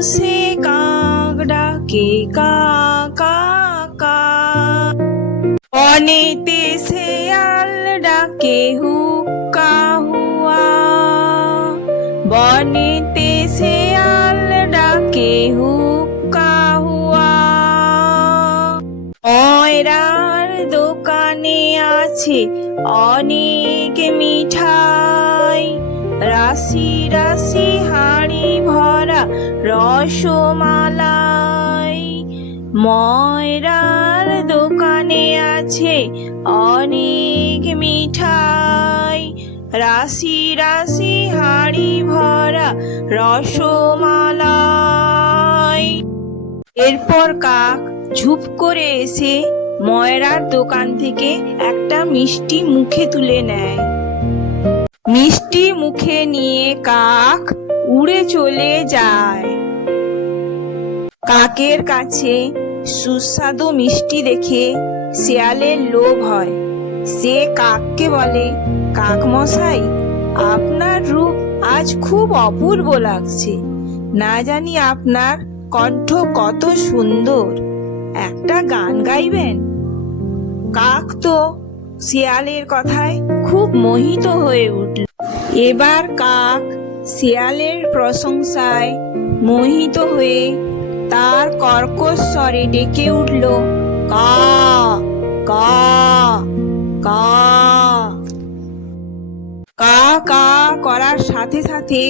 বসে কাক ডাকে কা কা কা। বনেতে শেয়াল ডাকে হুক্কা হুয়া, বনেতে শেয়াল ডাকে হুক্কা হুয়া। ময়রার দোকানে আছে অনেক মিঠাই, রাশি রাশি হাঁড়ি ভরা রসমালাই। ময়রার দোকানে আছে অনেক মিঠাই, রাশি রাশি হাঁড়ি ভরা রসমালাই। এরপর কাক ঝুপ করে এসে ময়রার দোকান থেকে একটা মিষ্টি মুখে তুলে নেয়। মিষ্টি মুখে নিয়ে কাক উড়ে চলে যায়। কাকের কাছে সুস্বাদু মিষ্টি দেখে শেয়ালের লোভ হয়। সে কাককে বলে, কাক মশাই, আপনার রূপ আজ খুব অপূর্ব লাগছে। না জানি আপনার কণ্ঠ কত সুন্দর, একটা গান গাইবেন? কাক তো শিয়ালের কথায় খুব মোহিত হয়ে উঠল। এবার কাক শিয়ালের প্রশংসায় মোহিত হয়ে তার কর্কশ স্বরে ডেকে উঠল, কা কা কা। কা কা করার সাথে সাথে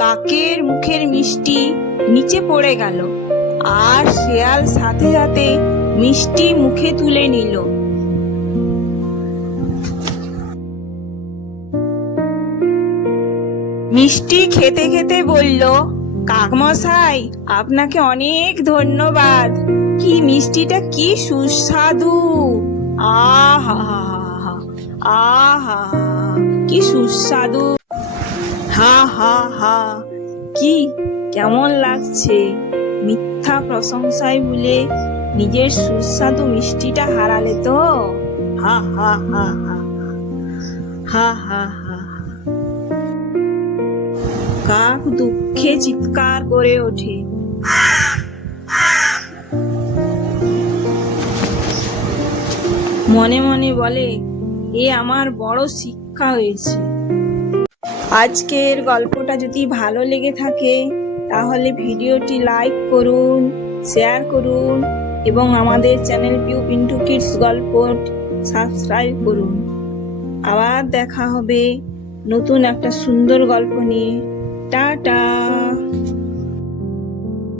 কাকের মুখের মিষ্টি নিচে পড়ে গেল, আর শেয়াল সাথে সাথে মিষ্টি মুখে তুলে নিল। মিষ্টি খেতে খেতে বলল, কাকমশাই, আপনাকে অনেক ধন্যবাদ। কি মিষ্টিটা কি সুস্বাদু! আহা আহা, কি সুস্বাদু! হা হা হা, কি কেমন লাগছে? মিথ্যা প্রশংসায় ভুলে নিজের সুস্বাদু মিষ্টিটা হারালে তো? হা হা হা হা হা হা হা। কাক দুঃখে চিৎকার করে ওঠে। মনে মনে বলে, এ আমার বড় শিক্ষা হয়েছে। আজকের গল্পটা যদি ভালো লেগে থাকে তাহলে ভিডিওটি লাইক করুন, শেয়ার করুন এবং আমাদের চ্যানেল পিউ পিন্টু কিডস গল্প সাবস্ক্রাইব করুন। আবার দেখা হবে নতুন একটা সুন্দর গল্প নিয়ে। টাটা।